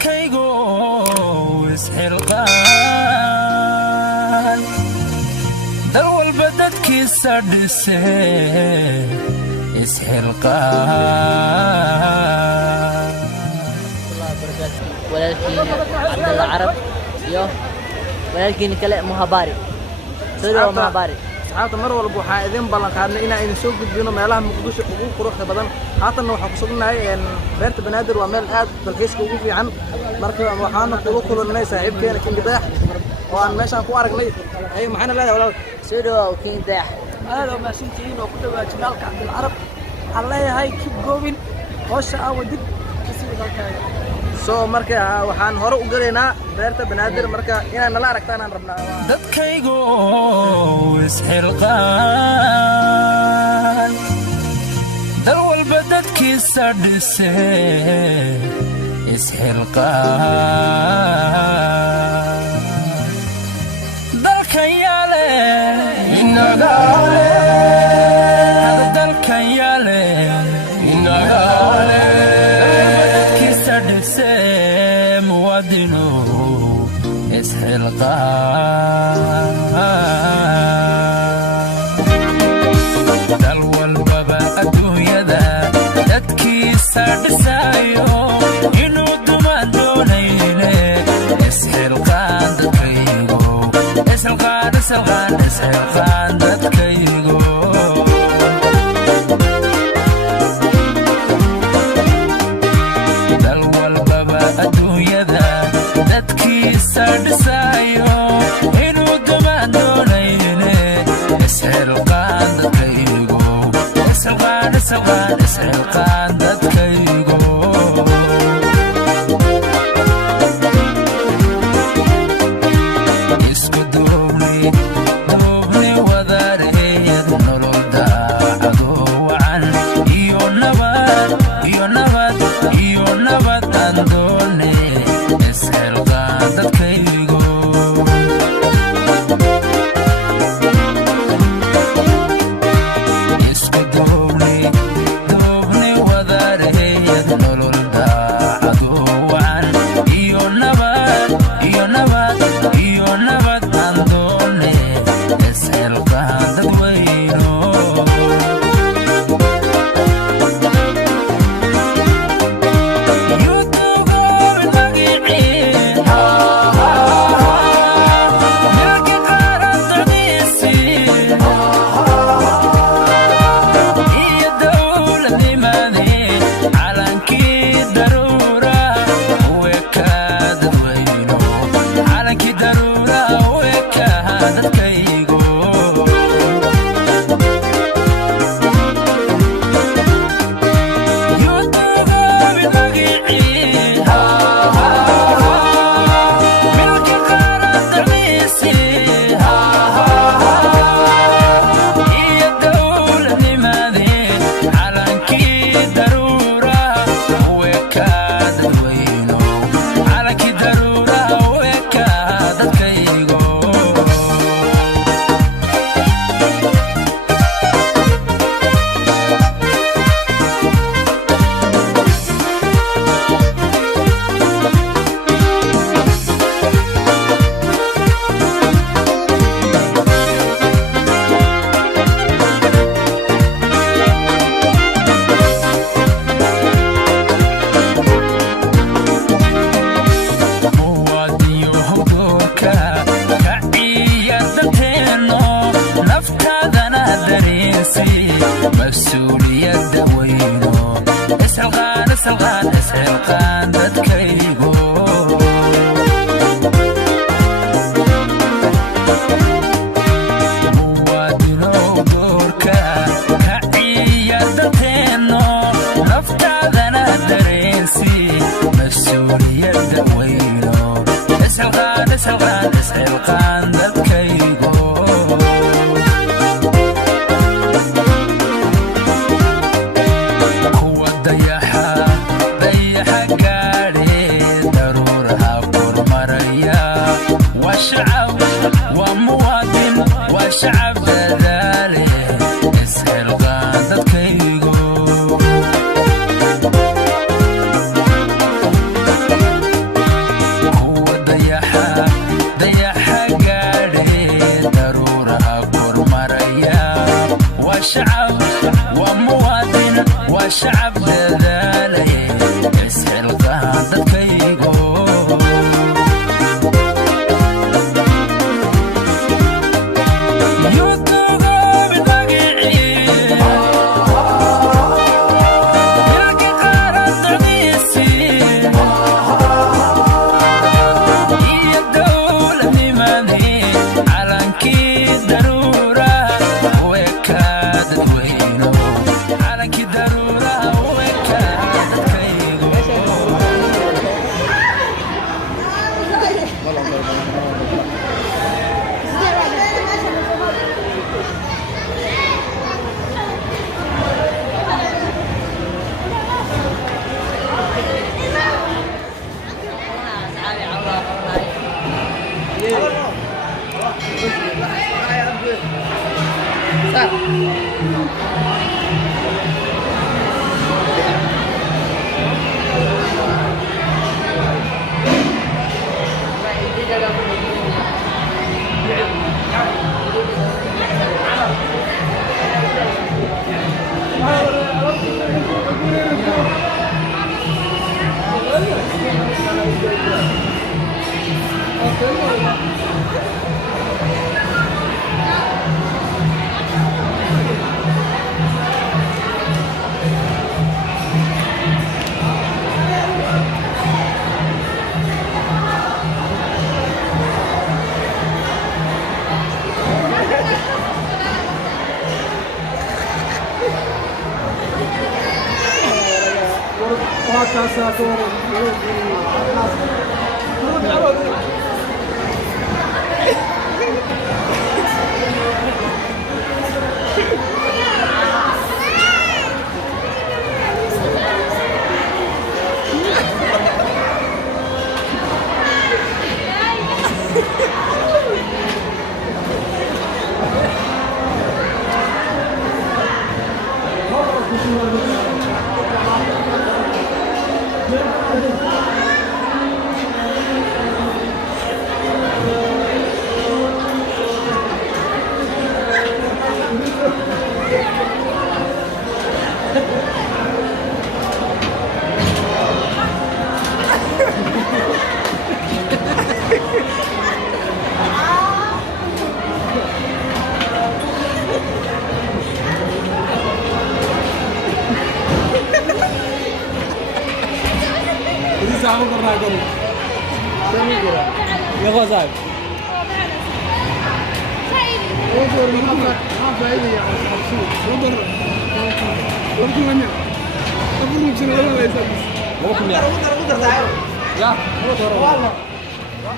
dadkaygu isxilqaan dal walba dadkiisa dhise isxilqaan walaalkiina Cabdalla Carab iyo walaalkiina kale Muhabari sidoo Muhabari saxaabta mar walba waxaa idin ballan qaadnay inaan idin soo gudbino meelaha Muqdisho ugu quruxda badan haatanna waxaan ku sugnahay beerta Banaadir waa meel aad dalxiiska ugu fiican marka waxaan ugu kulannay saaxiibkeena King Dayax oo aan meeshaan ku aragnay ay maxaan leeyahay walaal sidoo King Dayax aad oo maasintiin oo ku dhawaad janaalka Cabdalla Carab waxaan leeyahay keep going hoosha awadid soo marka waxaan hore u galeynaa beerta Banaadir marka inaan nala aragtaan aan rabnaa dadkaygu isxilqaan dal walba dadkiisa dhise isxilqaan dalkan yaale inagaale dalkan yaale inagaale dadkiisa dhise muwaadinu isxilqaan dal walbaba adduunyada dadkiisa dhisayo inuu dumaan doonayle isxilqaan dadkaygu isxilqaan isxilqaan isxilqaan dadkaygu dal walbaba adduunyada dadkiisa dhisayo inuu dumaan doonayle isxilqaan dadkaygu isxilqaan isxilqaan isxilqaan dadkaygu isku duubni wadareed nolol daacado wacan iyo nabad iyo nabad iyo nabad aan doone isxilqaan dadkaygu isku duubni wadareed nolol daacado wacan iyo nabad iyo nabad iyo nabad aan doone isxilqaan dadweyno مسؤولية وينو اسحلقان اسحلقان اسحلقان dadkaygu muwaadinow doorka ka ciyaar dadkeeno naftaadana dareensi mas-uuliyadda weyno isxilqaan isxilqaan isxilqaan dadkaygu شعب ومواطن وشعب دلالي اسحلقان dadkaygu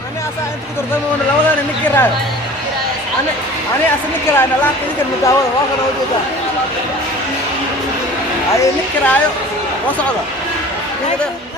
أنا أصلا أنت كنت ترتمون الأول أنا نكرها أنا أصلا نكرها أنا لا أقول لك المداولة واخر وجودها هاي نكرها وصعدة كده